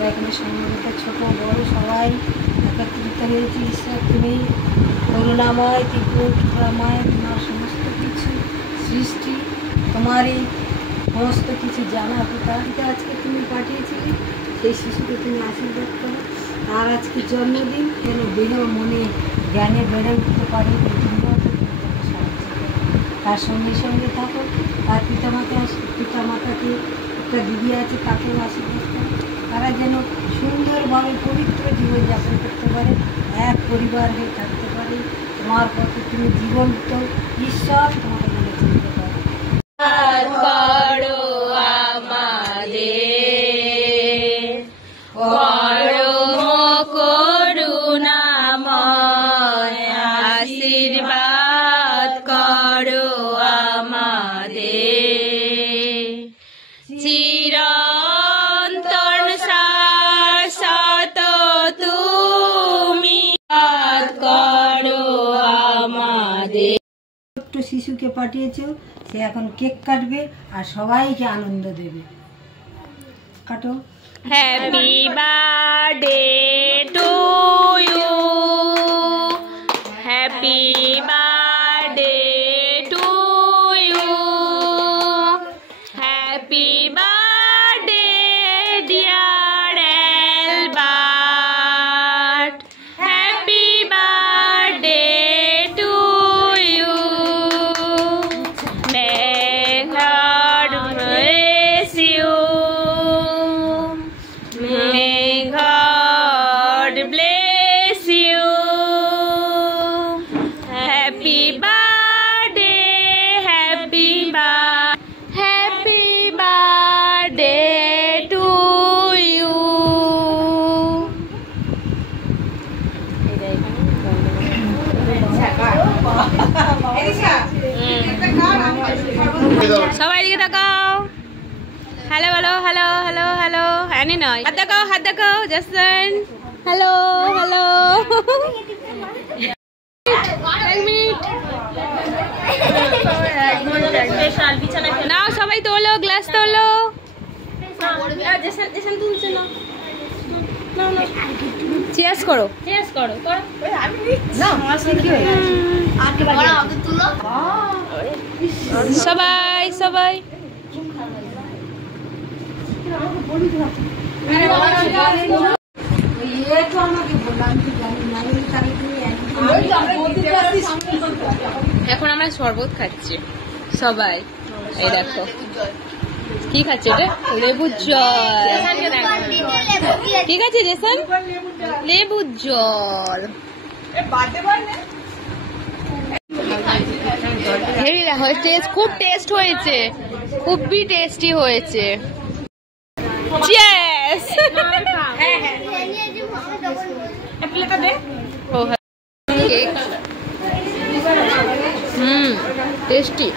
আমরা এখানে সম্মানিত ছোট বড় সবাই একত্রিত হয়েছি। ঈশ্বর তুমি করুণাময়, ত্রিপুরাময়, তোমার সমস্ত কিছু সৃষ্টি, তোমারই সমস্ত কিছু জানা পিতা। আজকে তুমি পাঠিয়েছিলে, সেই শিশুকে তুমি আশীর্বাদ করো। তার আজকে জন্মদিন, যেন দেহ মনে জ্ঞানে বেড়ে উঠতে পারে, তার সঙ্গে সঙ্গে থাকো। তার পিতামাতাকে একটা দিদি আছে, তাকেও আশীর্বাদ করো। তারা যেন সুন্দরভাবে পবিত্র জীবনযাপন করতে পারে, এক পরিবার হয়ে থাকতে পারে। তোমার পথে তুমি জীবন্ত ঈশ্বর, তোমাকে যেন চিনতে পারে। আশীর্বাদ করো আমাদের, চিরন্তন শাশ্বত তুমি করো আমাদের। ছোট্ট শিশুকে পাঠিয়েছো, সে এখন কেক কাটবে আর সবাইকে আনন্দ দেবে। কাটো। Happy birthday to you, happy birthday to you, happy birthday dear Albert, happy birthday to you, may God bless you, may God bless you, happy birthday, happy birthday to you. সবাই দিকে তাকাও, hello বলো, hello hello hello, হ্যানি নয়, হাত দেখাও, হাত দেখাও, জাসন hello hello. এক মিনিট নাও, সবাই তোলো, গ্লাস তোলো। চিয়ার্স করো, চিয়ার্স করো, সবাই সবাই। এখন আমরা শরবত খাচ্ছি সবাই। এই দেখো কি খাচ্ছে, এটা লেবুর জল। ঠিক আছে জেসন, লেবুর জল। হেভি টেস্ট, খুব টেস্ট হয়েছে, খুবই টেস্টি হয়েছে। চিয়ার্স। টেস্টি।